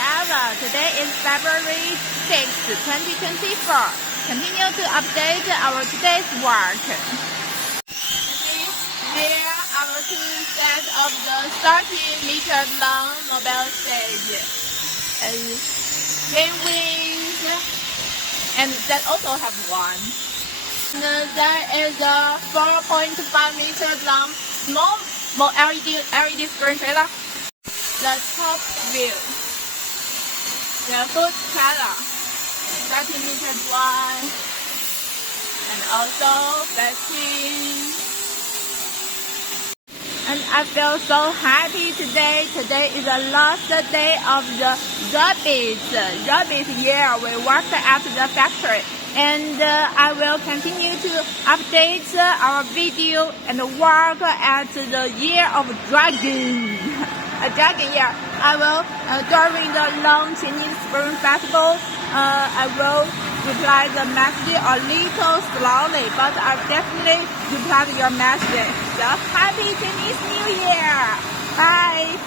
forever. Today is February 6th, 2024. Continue to update our today's work. Here are two sets of the 30-meter long mobile stage. Game wings, and that also have one. And there is a 4.5-meter long small LED screen trailer. The top view, the food trailer, 30-meter wide, and also vacuum. And I feel so happy today. Today is the last day of the rabbit year. We worked at the factory, and I will continue to update our video and work at the year of dragon. A dragon year. I will during the long Chinese Spring Festival. I will reply the message a little slowly, but I definitely reply to your message. So happy Chinese New Year! Bye!